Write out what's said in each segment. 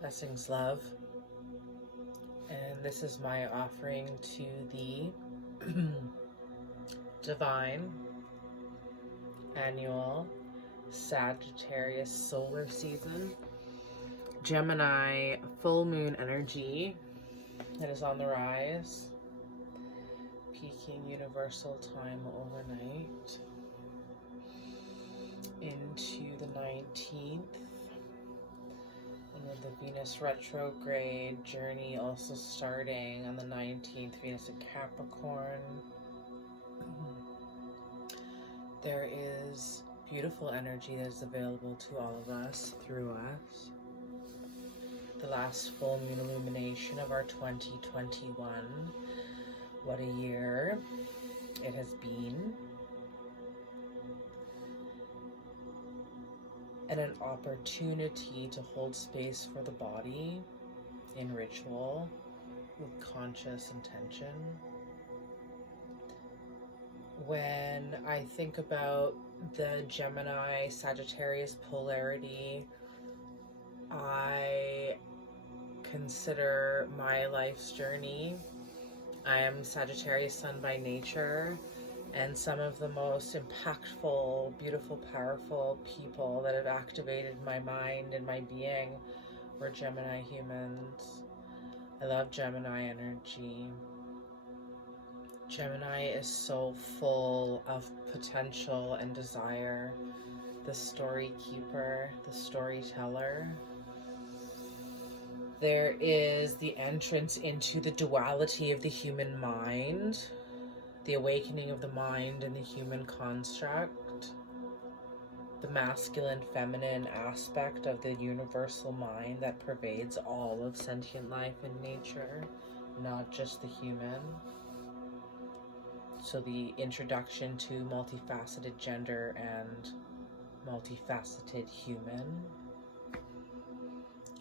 Blessings, love. And this is my offering to the divine annual Sagittarius solar season, Gemini full moon energy that is on the rise, peaking universal time overnight into the 19th. And with the Venus retrograde journey also starting on the 19th, Venus in Capricorn, there is beautiful energy that is available to all of us through us. The last full moon illumination of our 2021. What a year it has been. And an opportunity to hold space for the body in ritual with conscious intention. When I think about the Gemini Sagittarius polarity, I consider my life's journey. I am Sagittarius sun by nature, and some of the most impactful, beautiful, powerful people that have activated my mind and my being were Gemini humans. I love Gemini energy. Gemini is so full of potential and desire. The story keeper, the storyteller. There is the entrance into the duality of the human mind, the awakening of the mind and the human construct, the masculine feminine aspect of the universal mind that pervades all of sentient life and nature, not just the human. So the introduction to multifaceted gender and multifaceted human.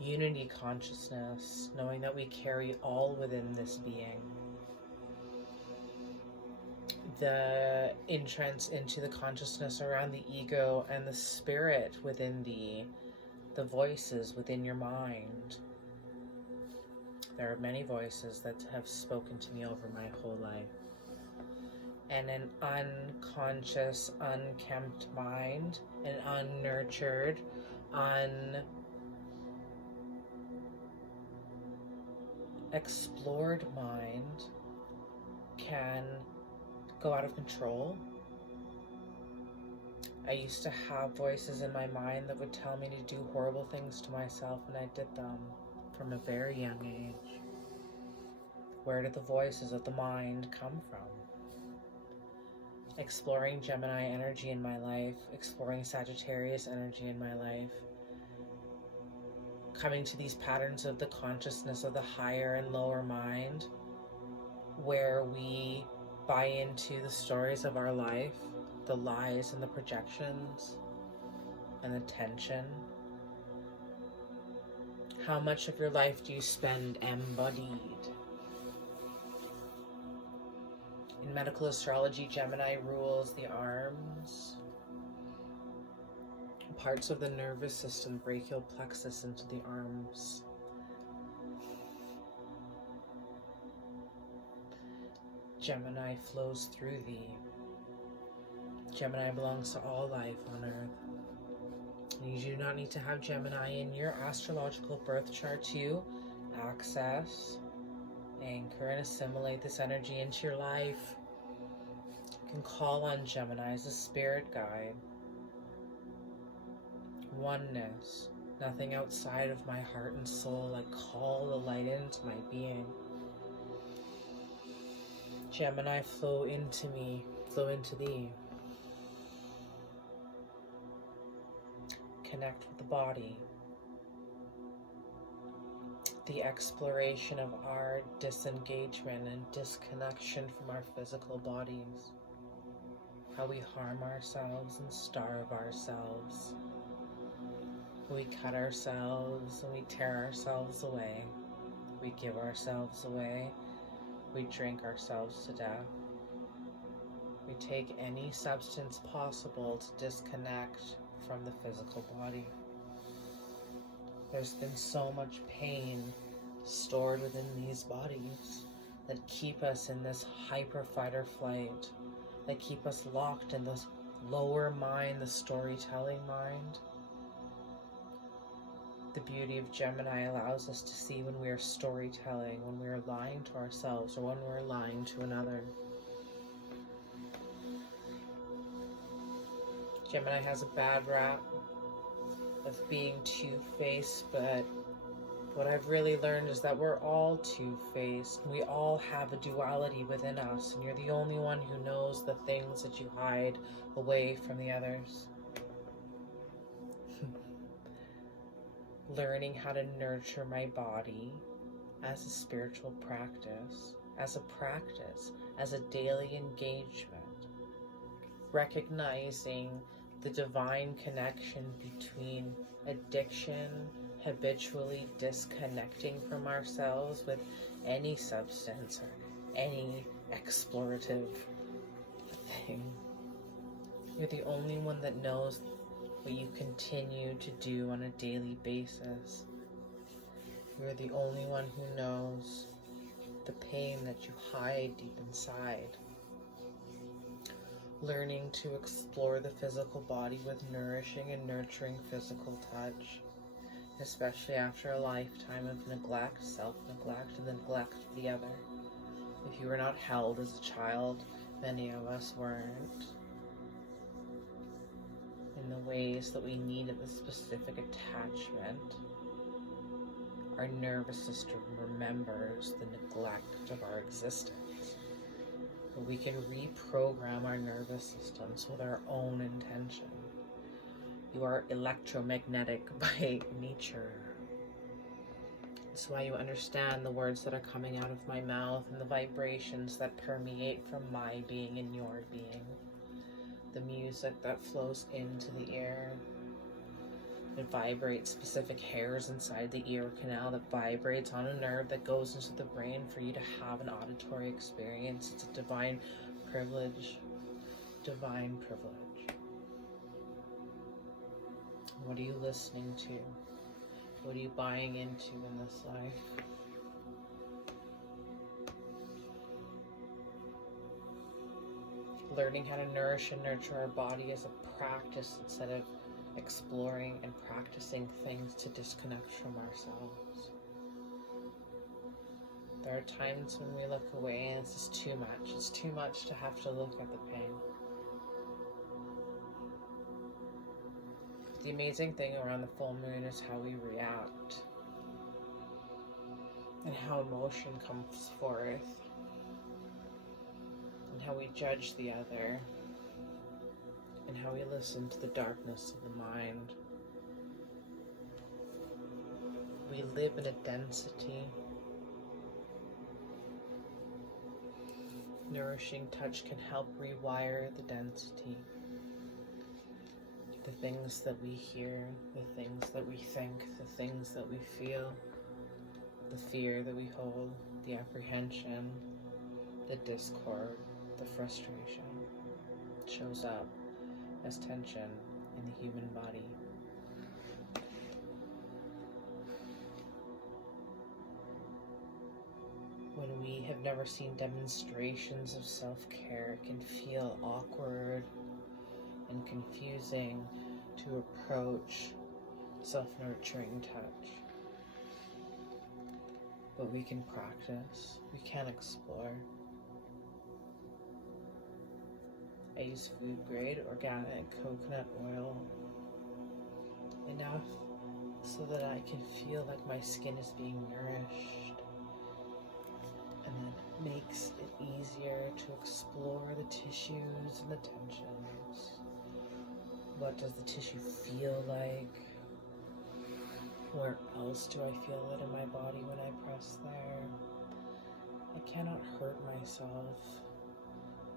Unity consciousness, knowing that we carry all within this being. The entrance into the consciousness around the ego and the spirit within the voices within your mind. There are many voices that have spoken to me over my whole life. And an unconscious, unkempt mind, an unnurtured, unexplored mind can go out of control. I used to have voices in my mind that would tell me to do horrible things to myself, and I did them from a very young age. Where did the voices of the mind come from? Exploring Gemini energy in my life, exploring Sagittarius energy in my life, coming to these patterns of the consciousness of the higher and lower mind, where we buy into the stories of our life, the lies and the projections and the tension. How much of your life do you spend embodied? In medical astrology, Gemini rules the arms, parts of the nervous system, brachial plexus into the arms. Gemini flows through thee. Gemini belongs to all life on earth. You do not need to have Gemini in your astrological birth chart to access, anchor, and assimilate this energy into your life. You can call on Gemini as a spirit guide. Oneness, nothing outside of my heart and soul. I call the light into my being. Gemini, flow into me, flow into thee. Connect with the body. The exploration of our disengagement and disconnection from our physical bodies. How we harm ourselves and starve ourselves. We cut ourselves and we tear ourselves away. We give ourselves away. We drink ourselves to death. We take any substance possible to disconnect from the physical body. There's been so much pain stored within these bodies that keep us in this hyper fight or flight, that keep us locked in this lower mind, the storytelling mind. The beauty of Gemini allows us to see when we are storytelling, when we are lying to ourselves, or when we're lying to another. Gemini has a bad rap of being two-faced, but what I've really learned is that we're all two-faced. We all have a duality within us, and you're the only one who knows the things that you hide away from the others. Learning how to nurture my body as a spiritual practice, as a daily engagement. Recognizing the divine connection between addiction, habitually disconnecting from ourselves with any substance or any explorative thing. You're the only one that knows what you continue to do on a daily basis. You're the only one who knows the pain that you hide deep inside. Learning to explore the physical body with nourishing and nurturing physical touch, especially after a lifetime of neglect, self-neglect, and the neglect of the other. If you were not held as a child, many of us weren't, in the ways that we needed the specific attachment, our nervous system remembers the neglect of our existence. But we can reprogram our nervous systems with our own intention. You are electromagnetic by nature. That's why you understand the words that are coming out of my mouth and the vibrations that permeate from my being and your being. The music that flows into the ear. It vibrates specific hairs inside the ear canal that vibrates on a nerve that goes into the brain for you to have an auditory experience. It's a divine privilege. Divine privilege. What are you listening to? What are you buying into in this life? Learning how to nourish and nurture our body as a practice instead of exploring and practicing things to disconnect from ourselves. There are times when we look away and it's just too much. It's too much to have to look at the pain. The amazing thing around the full moon is how we react and how emotion comes forth. And how we judge the other, and how we listen to the darkness of the mind. We live in a density. Nourishing touch can help rewire the density. The things that we hear, the things that we think, the things that we feel, the fear that we hold, the apprehension, the discord, the frustration shows up as tension in the human body. When we have never seen demonstrations of self-care, it can feel awkward and confusing to approach self-nurturing touch. But we can practice, we can explore. I use food grade organic coconut oil enough so that I can feel like my skin is being nourished, and then makes it easier to explore the tissues and the tensions. What does the tissue feel like? Where else do I feel it in my body when I press there? I cannot hurt myself.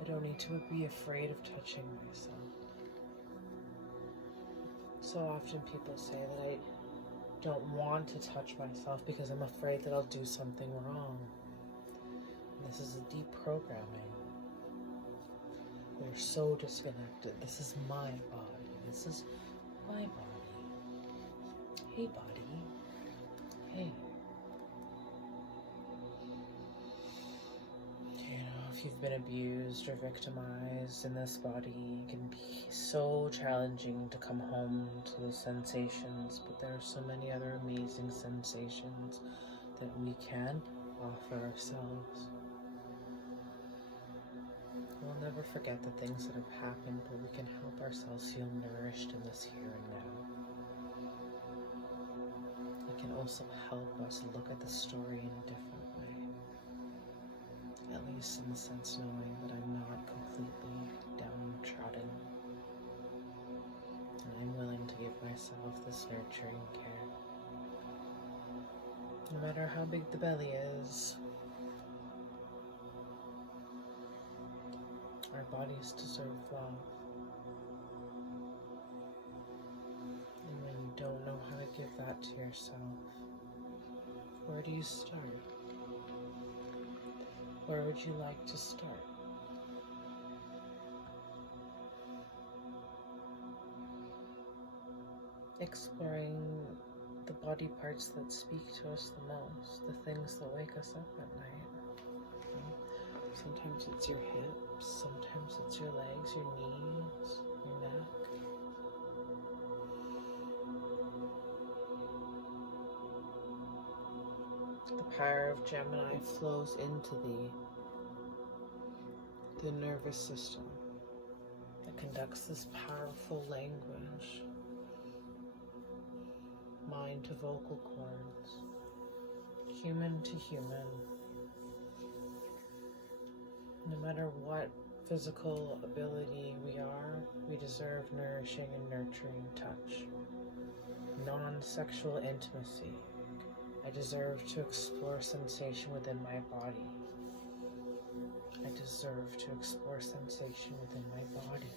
I don't need to be afraid of touching myself. So often people say that I don't want to touch myself because I'm afraid that I'll do something wrong. And this is a deep programming. We're so disconnected. This is my body. This is my body. Hey, body. okay. If you've been abused or victimized in this body, it can be so challenging to come home to those sensations, but there are so many other amazing sensations that we can offer ourselves. We'll never forget the things that have happened, but we can help ourselves feel nourished in this here and now. It can also help us look at the story in a different way. At least in the sense knowing that I'm not completely downtrodden. And I'm willing to give myself this nurturing care. No matter how big the belly is, our bodies deserve love. And when you don't know how to give that to yourself, where do you start? Where would you like to start? Exploring the body parts that speak to us the most, the things that wake us up at night. Sometimes it's your hips, sometimes it's your legs, your knees, your neck. The power of Gemini flows into the nervous system. It conducts this powerful language, mind to vocal cords, human to human. No matter what physical ability we are, we deserve nourishing and nurturing touch. Non-sexual intimacy. I deserve to explore sensation within my body. I deserve to explore sensation within my body.